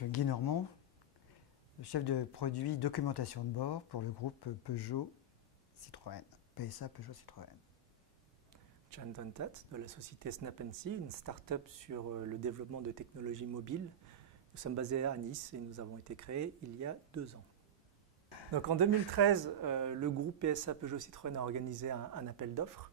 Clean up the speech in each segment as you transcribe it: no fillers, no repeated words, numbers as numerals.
donc Guy Normand, chef de produit documentation de bord pour le groupe Peugeot Citroën, PSA Peugeot Citroën. Can Dontat de la société Snap & See, une start-up sur le développement de technologies mobiles. Nous sommes basés à Nice et nous avons été créés il y a 2 ans. Donc en 2013, le groupe PSA Peugeot Citroën a organisé un appel d'offres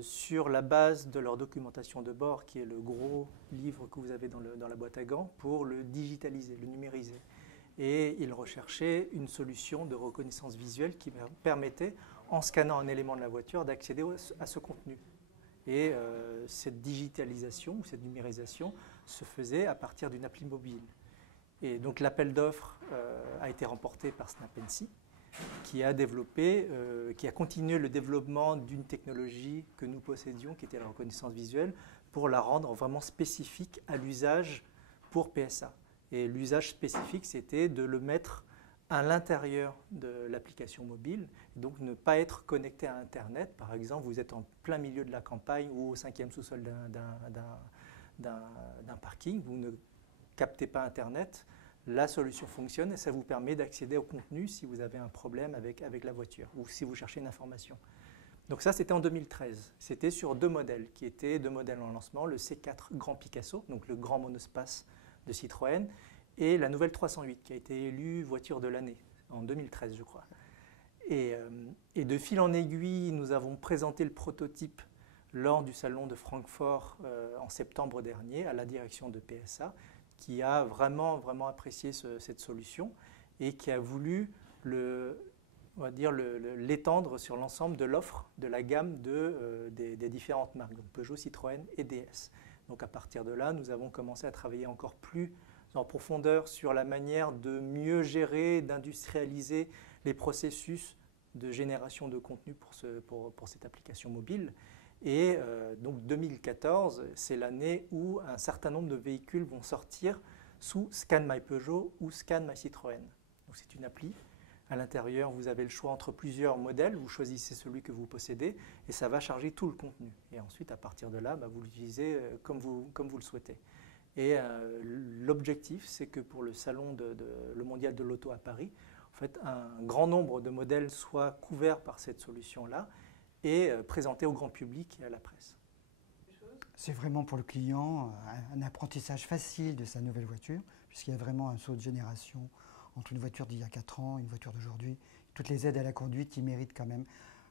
sur la base de leur documentation de bord, qui est le gros livre que vous avez dans la boîte à gants, pour le digitaliser, le numériser. Et ils recherchaient une solution de reconnaissance visuelle qui permettait, en scannant un élément de la voiture, d'accéder à ce contenu. Et cette digitalisation ou cette numérisation se faisait à partir d'une appli mobile. Et donc l'appel d'offres a été remporté par Snap & See, qui a continué le développement d'une technologie que nous possédions, qui était la reconnaissance visuelle, pour la rendre vraiment spécifique à l'usage pour PSA. Et l'usage spécifique, c'était de le mettre à l'intérieur de l'application mobile, donc ne pas être connecté à Internet. Par exemple, vous êtes en plein milieu de la campagne ou au 5e sous-sol d'un parking, vous ne captez pas Internet, la solution fonctionne et ça vous permet d'accéder au contenu si vous avez un problème avec la voiture ou si vous cherchez une information. Donc ça, c'était en 2013. C'était sur 2 modèles, qui étaient 2 modèles en lancement, le C4 Grand Picasso, donc le grand monospace de Citroën, et la nouvelle 308, qui a été élue voiture de l'année en 2013, je crois. Et de fil en aiguille, nous avons présenté le prototype lors du salon de Francfort en septembre dernier à la direction de PSA, qui a vraiment apprécié cette solution et qui a voulu l'étendre sur l'ensemble de l'offre de la gamme des différentes marques, donc Peugeot, Citroën et DS. Donc à partir de là, nous avons commencé à travailler encore plus en profondeur sur la manière de mieux gérer, d'industrialiser les processus de génération de contenu pour cette application mobile. Et donc 2014, c'est l'année où un certain nombre de véhicules vont sortir sous Scan My Peugeot ou Scan My Citroën. Donc c'est une appli. À l'intérieur, vous avez le choix entre plusieurs modèles. Vous choisissez celui que vous possédez et ça va charger tout le contenu. Et ensuite, à partir de là, vous l'utilisez comme vous le souhaitez. Et l'objectif, c'est que pour le salon le mondial de l'auto à Paris, en fait, un grand nombre de modèles soient couverts par cette solution-là et présenté au grand public et à la presse. C'est vraiment pour le client un apprentissage facile de sa nouvelle voiture, puisqu'il y a vraiment un saut de génération entre une voiture d'il y a 4 ans et une voiture d'aujourd'hui. Toutes les aides à la conduite, ils méritent quand même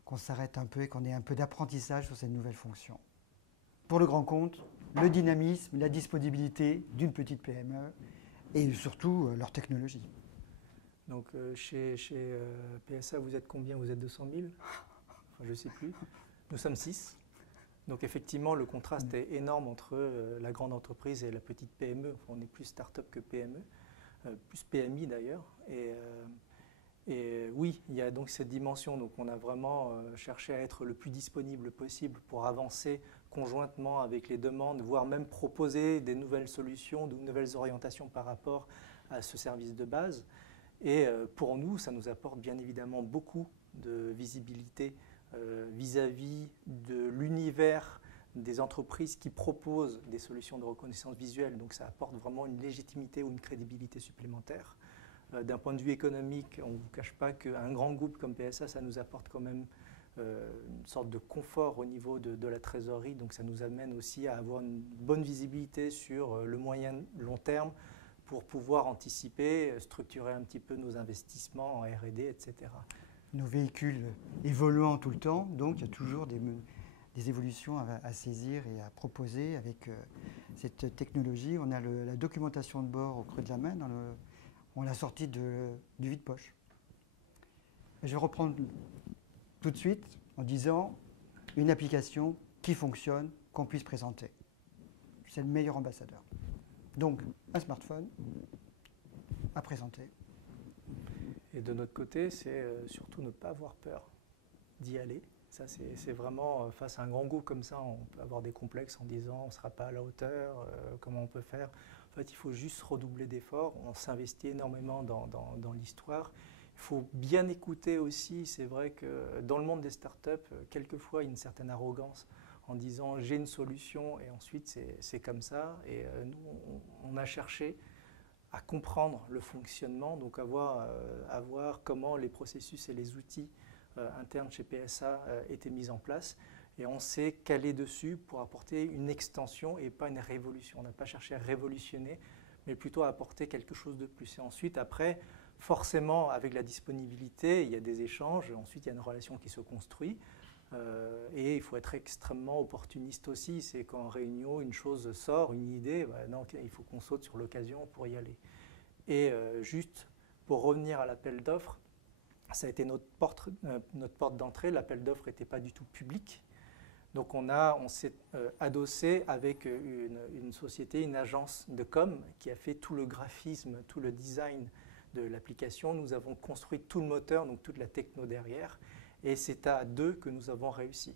qu'on s'arrête un peu et qu'on ait un peu d'apprentissage sur cette nouvelle fonction. Pour le grand compte, le dynamisme, la disponibilité d'une petite PME et surtout leur technologie. Donc chez PSA, vous êtes combien? Vous êtes 200 000? Je ne sais plus. Nous sommes 6. Donc effectivement, le contraste est énorme entre la grande entreprise et la petite PME. Enfin, on est plus start-up que PME, plus PMI d'ailleurs. Et oui, il y a donc cette dimension. Donc on a vraiment cherché à être le plus disponible possible pour avancer conjointement avec les demandes, voire même proposer des nouvelles solutions, de nouvelles orientations par rapport à ce service de base. Et pour nous, ça nous apporte bien évidemment beaucoup de visibilité vis-à-vis de l'univers des entreprises qui proposent des solutions de reconnaissance visuelle. Donc ça apporte vraiment une légitimité ou une crédibilité supplémentaire. D'un point de vue économique, on ne vous cache pas qu'un grand groupe comme PSA, ça nous apporte quand même une sorte de confort au niveau de la trésorerie. Donc ça nous amène aussi à avoir une bonne visibilité sur le moyen long terme pour pouvoir anticiper, structurer un petit peu nos investissements en R&D, etc. Nos véhicules évoluant tout le temps, donc il y a toujours des évolutions à saisir et à proposer avec cette technologie. On a la documentation de bord au creux de la main, on l'a sortie du vide-poche. Je vais reprendre tout de suite en disant une application qui fonctionne, qu'on puisse présenter. C'est le meilleur ambassadeur. Donc un smartphone à présenter. Et de notre côté, c'est surtout ne pas avoir peur d'y aller. Ça, c'est vraiment, face à un grand groupe comme ça, on peut avoir des complexes en disant on ne sera pas à la hauteur, comment on peut faire. En fait, il faut juste redoubler d'efforts. On s'investit énormément dans l'histoire. Il faut bien écouter aussi. C'est vrai que dans le monde des startups, quelquefois, il y a une certaine arrogance en disant j'ai une solution et ensuite c'est comme ça. Et nous, on a cherché à comprendre le fonctionnement, donc à voir comment les processus et les outils internes chez PSA étaient mis en place. Et on s'est calé dessus pour apporter une extension et pas une révolution. On n'a pas cherché à révolutionner, mais plutôt à apporter quelque chose de plus. Et ensuite, après, forcément, avec la disponibilité, il y a des échanges. Ensuite, il y a une relation qui se construit. Et il faut être extrêmement opportuniste aussi. C'est qu'en réunion, une chose sort, une idée, non, il faut qu'on saute sur l'occasion pour y aller. Et juste pour revenir à l'appel d'offres, ça a été notre porte d'entrée. L'appel d'offres n'était pas du tout public. Donc on s'est adossé avec une société, une agence de com qui a fait tout le graphisme, tout le design de l'application. Nous avons construit tout le moteur, donc toute la techno derrière. Et c'est à deux que nous avons réussi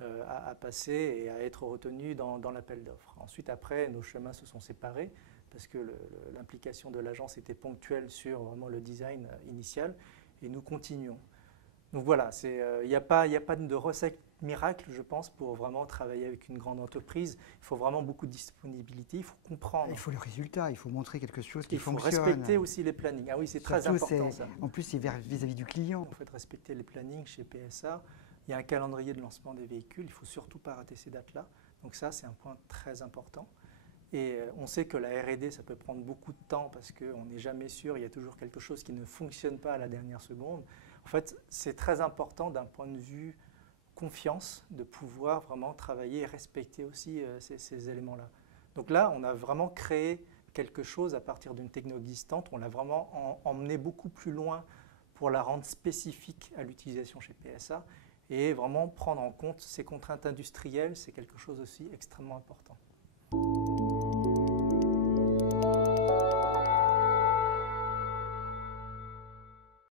à passer et à être retenus dans l'appel d'offres. Ensuite, après, nos chemins se sont séparés parce que l'implication de l'agence était ponctuelle sur vraiment le design initial et nous continuons. Donc voilà, il n'y a pas de recette miracle, je pense, pour vraiment travailler avec une grande entreprise. Il faut vraiment beaucoup de disponibilité, il faut comprendre. Il faut le résultat, il faut montrer quelque chose qui fonctionne. Il faut respecter aussi les plannings. Ah oui, c'est très important ça. En plus, c'est vis-à-vis du client. Il faut respecter les plannings chez PSA. Il y a un calendrier de lancement des véhicules, il ne faut surtout pas rater ces dates-là. Donc ça, c'est un point très important. Et on sait que la R&D, ça peut prendre beaucoup de temps parce qu'on n'est jamais sûr, il y a toujours quelque chose qui ne fonctionne pas à la dernière seconde. En fait, c'est très important d'un point de vue confiance de pouvoir vraiment travailler et respecter aussi ces éléments-là. Donc là, on a vraiment créé quelque chose à partir d'une techno existante. On l'a vraiment emmené beaucoup plus loin pour la rendre spécifique à l'utilisation chez PSA et vraiment prendre en compte ces contraintes industrielles, c'est quelque chose aussi extrêmement important.